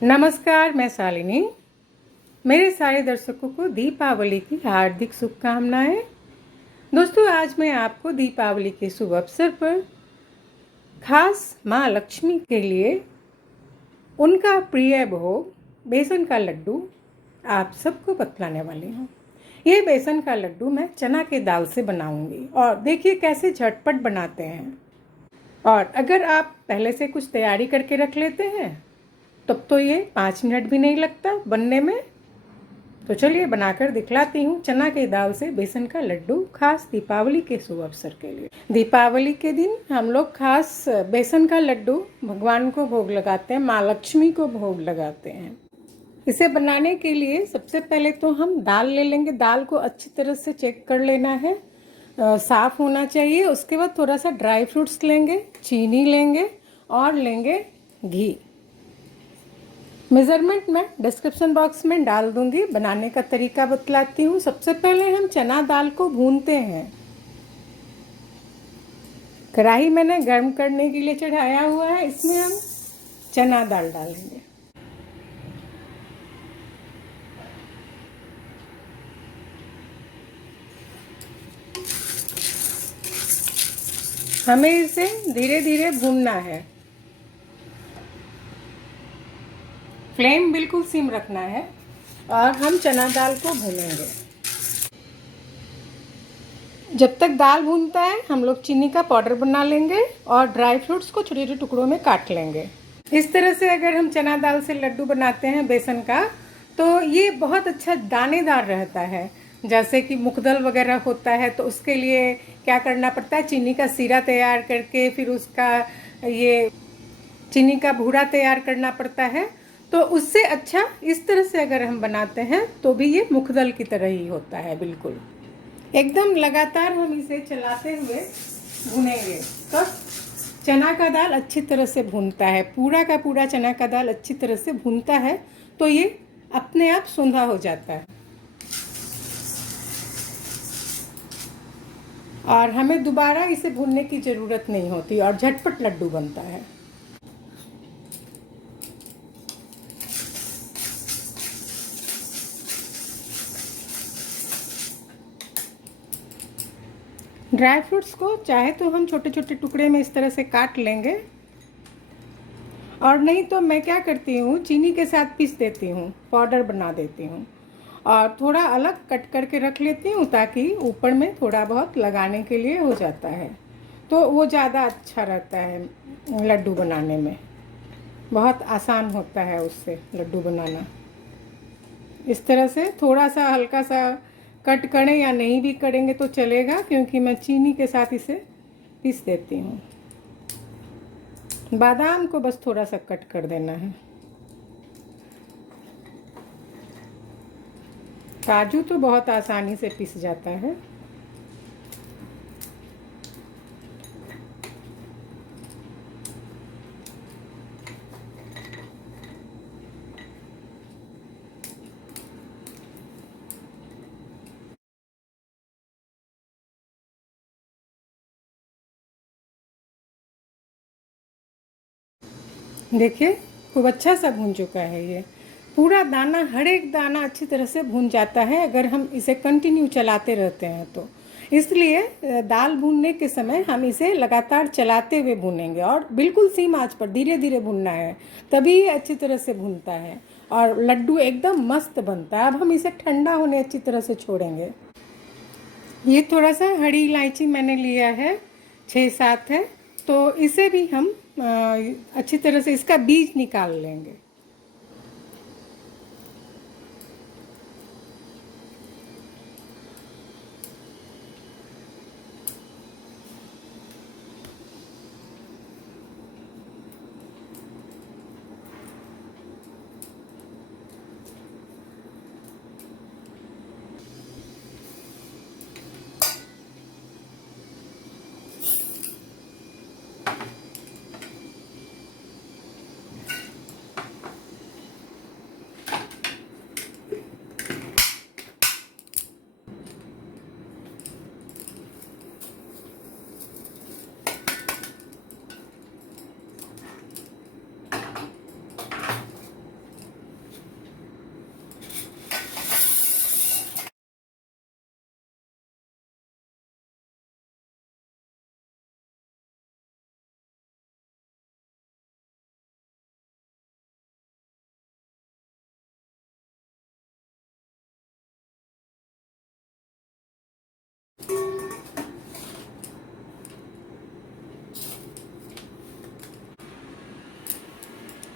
नमस्कार, मैं शालिनी। मेरे सारे दर्शकों को दीपावली की हार्दिक शुभकामनाएं। दोस्तों, आज मैं आपको दीपावली के शुभ अवसर पर खास माँ लक्ष्मी के लिए उनका प्रिय भोग बेसन का लड्डू आप सबको बतलाने वाली हूँ। ये बेसन का लड्डू मैं चना के दाल से बनाऊंगी और देखिए कैसे झटपट बनाते हैं। और अगर आप पहले से कुछ तैयारी करके रख लेते हैं तब तो ये 5 मिनट भी नहीं लगता बनने में। तो चलिए बनाकर दिखलाती हूँ चना के दाल से बेसन का लड्डू, खास दीपावली के शुभ अवसर के लिए। दीपावली के दिन हम लोग खास बेसन का लड्डू भगवान को भोग लगाते हैं, माँ लक्ष्मी को भोग लगाते हैं। इसे बनाने के लिए सबसे पहले तो हम दाल ले लेंगे। दाल को अच्छी तरह से चेक कर लेना है, साफ होना चाहिए। उसके बाद थोड़ा सा ड्राई फ्रूट्स लेंगे, चीनी लेंगे और लेंगे घी। मेज़रमेंट मैं डिस्क्रिप्शन बॉक्स में डाल दूंगी। बनाने का तरीका बतलाती हूँ। सबसे पहले हम चना दाल को भूनते हैं। कढ़ाई मैंने गर्म करने के लिए चढ़ाया हुआ है, इसमें हम चना दाल डालेंगे। हमें इसे धीरे धीरे भूनना है। फ्लेम बिल्कुल सिम रखना है और हम चना दाल को भूनेंगे। जब तक दाल भूनता है हम लोग चीनी का पाउडर बना लेंगे और ड्राई फ्रूट्स को छोटे छोटे टुकड़ों में काट लेंगे। इस तरह से अगर हम चना दाल से लड्डू बनाते हैं बेसन का, तो ये बहुत अच्छा दानेदार रहता है। जैसे कि मुखदल वगैरह होता है तो उसके लिए क्या करना पड़ता है, चीनी का सीरा तैयार करके फिर उसका ये चीनी का भूरा तैयार करना पड़ता है। तो उससे अच्छा इस तरह से अगर हम बनाते हैं तो भी ये मुखदल की तरह ही होता है। बिल्कुल एकदम लगातार हम इसे चलाते हुए भूनेंगे तो चना का दाल अच्छी तरह से भूनता है। पूरा का पूरा चना का दाल अच्छी तरह से भूनता है तो ये अपने आप सूंधा हो जाता है और हमें दोबारा इसे भूनने की ज़रूरत नहीं होती और झटपट लड्डू बनता है। ड्राई फ्रूट्स को चाहे तो हम छोटे छोटे टुकड़े में इस तरह से काट लेंगे और नहीं तो मैं क्या करती हूँ, चीनी के साथ पीस देती हूँ, पाउडर बना देती हूँ और थोड़ा अलग कट करके रख लेती हूँ ताकि ऊपर में थोड़ा बहुत लगाने के लिए हो जाता है। तो वो ज़्यादा अच्छा रहता है लड्डू बनाने में, बहुत आसान होता है उससे लड्डू बनाना। इस तरह से थोड़ा सा हल्का सा कट करें या नहीं भी करेंगे तो चलेगा, क्योंकि मैं चीनी के साथ इसे पीस देती हूँ। बादाम को बस थोड़ा सा कट कर देना है। काजू तो बहुत आसानी से पिस जाता है। देखिए खूब अच्छा सा भून चुका है। ये पूरा दाना, हर एक दाना अच्छी तरह से भून जाता है अगर हम इसे कंटिन्यू चलाते रहते हैं तो। इसलिए दाल भूनने के समय हम इसे लगातार चलाते हुए भूनेंगे और बिल्कुल सीम आंच पर धीरे धीरे भूनना है, तभी ये अच्छी तरह से भूनता है और लड्डू एकदम मस्त बनता है। अब हम इसे ठंडा होने अच्छी तरह से छोड़ेंगे। ये थोड़ा सा हरी इलायची मैंने लिया है, 6-7 है, तो इसे भी हम अच्छी तरह से इसका बीज निकाल लेंगे।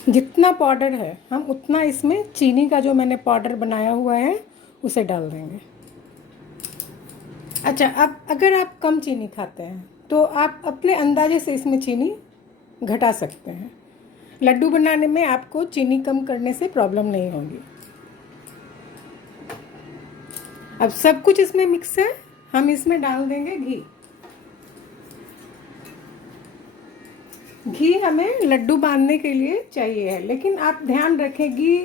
जितना पाउडर है हम उतना इसमें चीनी का जो मैंने पाउडर बनाया हुआ है उसे डाल देंगे। अच्छा, अब अगर आप कम चीनी खाते हैं तो आप अपने अंदाजे से इसमें चीनी घटा सकते हैं। लड्डू बनाने में आपको चीनी कम करने से प्रॉब्लम नहीं होगी। अब सब कुछ इसमें मिक्स है, हम इसमें डाल देंगे घी। घी हमें लड्डू बांधने के लिए चाहिए है, लेकिन आप ध्यान रखें घी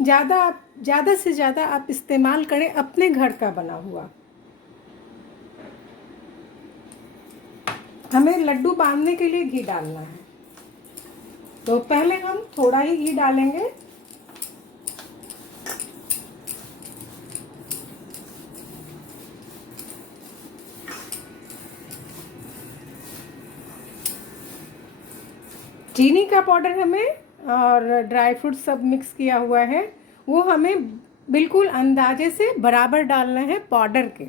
ज़्यादा से ज़्यादा आप इस्तेमाल करें अपने घर का बना हुआ। हमें लड्डू बांधने के लिए घी डालना है, तो पहले हम थोड़ा ही घी डालेंगे। चीनी का पाउडर हमें और ड्राई फ्रूट सब मिक्स किया हुआ है, वो हमें बिल्कुल अंदाजे से बराबर डालना है पाउडर के।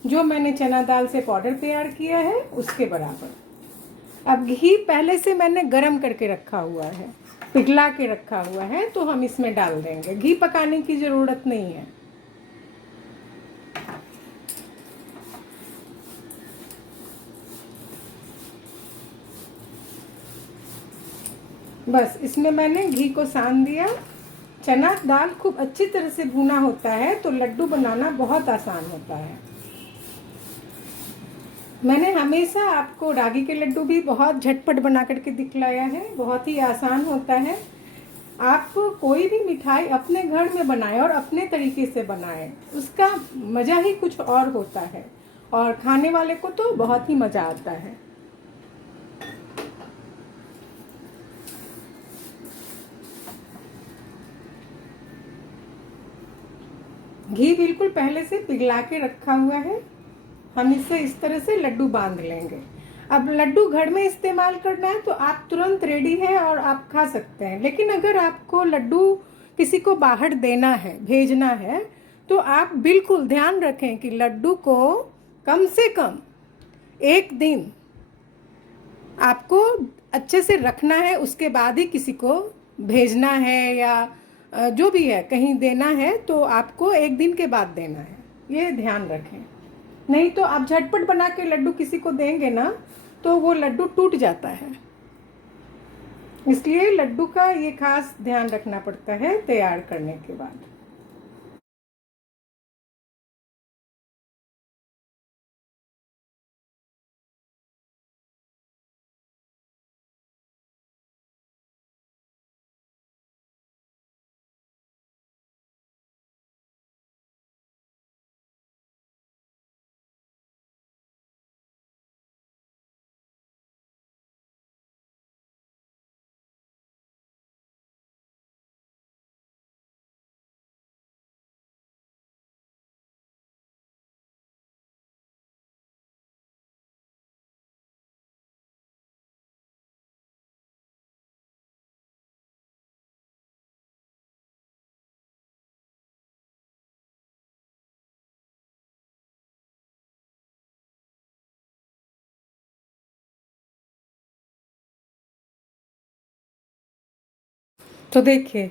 जो मैंने चना दाल से पाउडर तैयार किया है उसके बराबर। अब घी पहले से मैंने गरम करके रखा हुआ है, पिघला के रखा हुआ है, तो हम इसमें डाल देंगे। घी पकाने की ज़रूरत नहीं है। बस इसमें मैंने घी को सान दिया। चना दाल खूब अच्छी तरह से भुना होता है तो लड्डू बनाना बहुत आसान होता है। मैंने हमेशा आपको रागी के लड्डू भी बहुत झटपट बना करके दिखलाया है, बहुत ही आसान होता है। आप कोई भी मिठाई अपने घर में बनाएं और अपने तरीके से बनाएं, उसका मज़ा ही कुछ और होता है और खाने वाले को तो बहुत ही मज़ा आता है। घी बिल्कुल पहले से पिघला के रखा हुआ है, हम इससे इस तरह से लड्डू बांध लेंगे। अब लड्डू घर में इस्तेमाल करना है तो आप तुरंत रेडी है और आप खा सकते हैं, लेकिन अगर आपको लड्डू किसी को बाहर देना है, भेजना है, तो आप बिल्कुल ध्यान रखें कि लड्डू को कम से कम 1 दिन आपको अच्छे से रखना है, उसके बाद ही किसी को भेजना है या जो भी है कहीं देना है तो आपको 1 दिन के बाद देना है, ये ध्यान रखें। नहीं तो आप झटपट बना के लड्डू किसी को देंगे ना तो वो लड्डू टूट जाता है। इसलिए लड्डू का ये खास ध्यान रखना पड़ता है तैयार करने के बाद। तो देखिए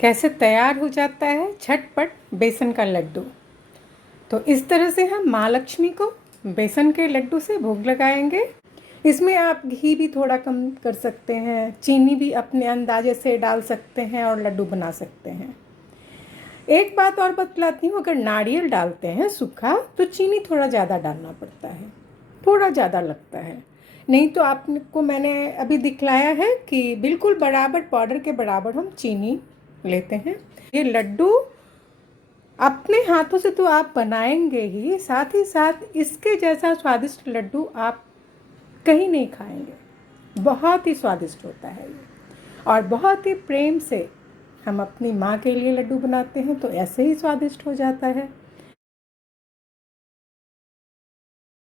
कैसे तैयार हो जाता है झटपट बेसन का लड्डू। तो इस तरह से हम माँ लक्ष्मी को बेसन के लड्डू से भोग लगाएंगे। इसमें आप घी भी थोड़ा कम कर सकते हैं, चीनी भी अपने अंदाजे से डाल सकते हैं और लड्डू बना सकते हैं। एक बात और बतलाती हूँ, अगर नारियल डालते हैं सूखा तो चीनी थोड़ा ज़्यादा डालना पड़ता है, थोड़ा ज़्यादा लगता है। नहीं तो आपको मैंने अभी दिखलाया है कि बिल्कुल बराबर पाउडर के बराबर हम चीनी लेते हैं। ये लड्डू अपने हाथों से तो आप बनाएंगे ही, साथ ही साथ इसके जैसा स्वादिष्ट लड्डू आप कहीं नहीं खाएंगे। बहुत ही स्वादिष्ट होता है ये, और बहुत ही प्रेम से हम अपनी माँ के लिए लड्डू बनाते हैं तो ऐसे ही स्वादिष्ट हो जाता है।